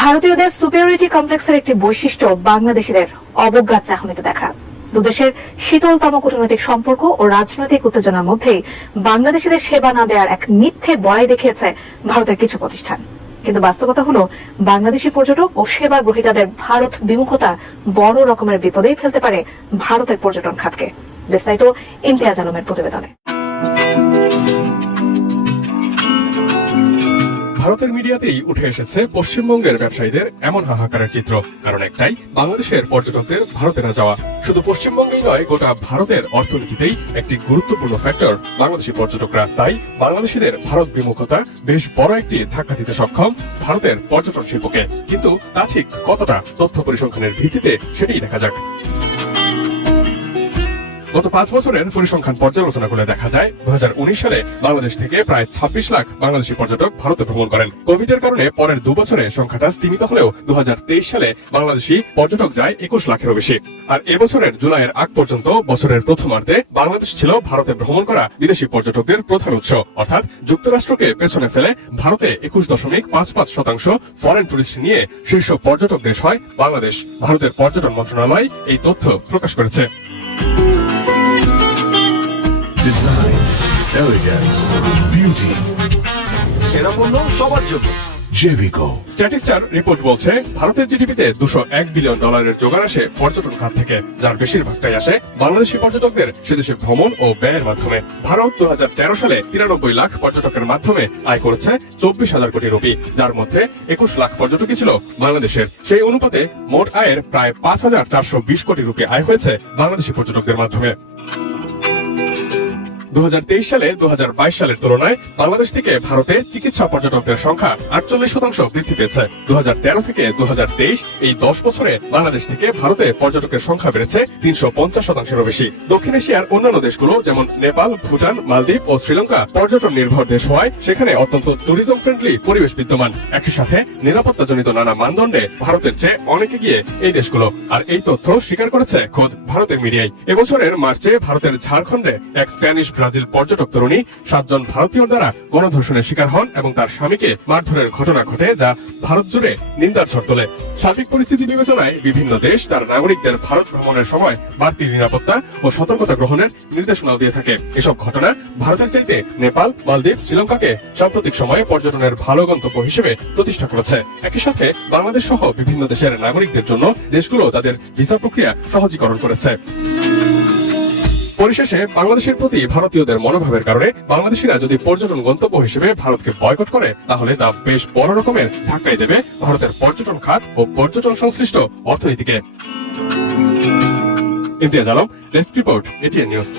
ভারতীয়দের সুপিরিয়রিটি কমপ্লেক্সের একটি বৈশিষ্ট্য বাংলাদেশিদের অবজ্ঞার চাহনিতে দেখা। দুদেশের শীতলতম কূটনৈতিক সম্পর্ক ও রাজনৈতিক উত্তেজনার মধ্যেই বাংলাদেশিদের সেবা না দেওয়ার এক মিথ্যে বড়াই দেখিয়েছে ভারতের কিছু প্রতিষ্ঠান। কিন্তু বাস্তবতা হলো বাংলাদেশি পর্যটক ও সেবা গ্রহীতাদের ভারত বিমুখতা বড় রকমের বিপদেই ফেলতে পারে ভারতের পর্যটন খাতকে। বিস্তারিত ইমতিয়াজ আলমের প্রতিবেদনে। ভারতের মিডিয়াতেই উঠে এসেছে পশ্চিমবঙ্গের ব্যবসায়ীদের এমন হাহাকারের চিত্র। কারণ একটাই, বাংলাদেশের পর্যটকদের ভারতে না যাওয়া। শুধু পশ্চিমবঙ্গেই নয়, গোটা ভারতের অর্থনীতিতেই একটি গুরুত্বপূর্ণ ফ্যাক্টর বাংলাদেশি পর্যটকরা। তাই বাংলাদেশিদের ভারত বিমুখতা বেশ বড় একটি ধাক্কা দিতে সক্ষম ভারতের পর্যটন শিল্পকে। কিন্তু তা ঠিক কতটা, তথ্য পরিসংখ্যানের ভিত্তিতে সেটাই দেখা যাক। গত 5 বছরের পরিসংখ্যান পর্যালোচনা করে দেখা যায় 2019 সালে বাংলাদেশ থেকে প্রায় 26 লাখ বাংলাদেশি পর্যটক ভারতে ভ্রমণ করেন। কোভিডের কারণে পরের 2 বছরে সংখ্যাটা স্তীমিত হলেও 2023 সালে বাংলাদেশি পর্যটক যায় 21 লাখেরও বেশি। আর এবছরের জুলাইয়ের আগ পর্যন্ত বছরের প্রথমার্ধে বাংলাদেশ ছিল ভারতে ভ্রমণ করা বিদেশি পর্যটকদের প্রধান উৎস। অর্থাৎ যুক্তরাষ্ট্রকে পেছনে ফেলে ভারতে 21.55% ফরেন টুরিস্ট নিয়ে শীর্ষ পর্যটক দেশ হয় বাংলাদেশ। ভারতের পর্যটন মন্ত্রণালয় এই তথ্য প্রকাশ করেছে। Design, elegance, beauty. সেরা পণ্য সবার জন্য। Jevico. স্ট্যাটিস্টার রিপোর্ট বলছে ভারতের জিডিপিতে $201 বিলিয়ন ডলারের আসে পর্যটন খাত থেকে, যার বেশিরভাগটাই আসে বাংলাদেশি পর্যটকদের সেদেশে ভ্রমণ ও ব্যয়ের মাধ্যমে। ভারত 2013 সালে 93 লাখ পর্যটকের মাধ্যমে আয় করেছে 24,000 কোটি রুপি, যার মধ্যে 21 লাখ পর্যটকই ছিল বাংলাদেশের। সেই অনুপাতে মোট আয়ের প্রায় 5,420 কোটি রুপি আয় হয়েছে বাংলাদেশি পর্যটকদের মাধ্যমে। 2023 সালে 2022 সালের তুলনায় বাংলাদেশ থেকে ভারতে চিকিৎসা পর্যটকদের সংখ্যা 48% বৃদ্ধি পেয়েছে। 2013 থেকে 2023 এই 10 বছরে বাংলাদেশ থেকে ভারতে পর্যটকের সংখ্যা বেড়েছে 350%-এরও বেশি। দক্ষিণ এশিয়ার অন্যান্য দেশগুলো যেমন নেপাল, ভুটান, মালদ্বীপ ও শ্রীলঙ্কা পর্যটন নির্ভর দেশ হওয়ায় সেখানে অত্যন্ত ট্যুরিজম ফ্রেন্ডলি পরিবেশ বিদ্যমান। একই সাথে নিরাপত্তাজনিত নানা মানদণ্ডে ভারতের চেয়ে অনেক এগিয়ে এই দেশগুলো। আর এই তথ্য স্বীকার করেছে খোদ ভারতের মিডিয়ায়। এবছরের মার্চে ভারতের ঝাড়খণ্ডে এক স্প্যানিশ ব্রাজিল পর্যটক তরুণী 7 জন ভারতীয়র দ্বারা গণধর্ষণের শিকার হন এবং তার স্বামীকে মারধরের ঘটনা ঘটে, যা ভারত জুড়ে নিন্দার ঝড় তোলে। সার্বিক পরিস্থিতি বিবেচনায় বিভিন্ন দেশ তার নাগরিকদের ভারত ভ্রমণের সময় বাড়তি নিরাপত্তা ও সতর্কতা গ্রহণের নির্দেশনাও দিয়ে থাকে। এসব ঘটনা ভারতের চাইতে নেপাল, মালদ্বীপ, শ্রীলঙ্কাকে সাম্প্রতিক সময়ে পর্যটনের ভালো গন্তব্য হিসেবে প্রতিষ্ঠা করেছে। একই সাথে বাংলাদেশ সহ বিভিন্ন দেশের নাগরিকদের জন্য দেশগুলো তাদের ভিসা প্রক্রিয়া সহজীকরণ করেছে। পরিশেষে বাংলাদেশের প্রতি ভারতীয়দের মনোভাবের কারণে বাংলাদেশিরা যদি পর্যটন গন্তব্য হিসেবে ভারতকে বয়কট করে, তাহলে তা বেশ বড় রকমের ধাক্কাই দেবে ভারতের পর্যটন খাত ও পর্যটন সংশ্লিষ্ট অর্থনীতিকে। Imtiaz Alam, desk report, ATN news.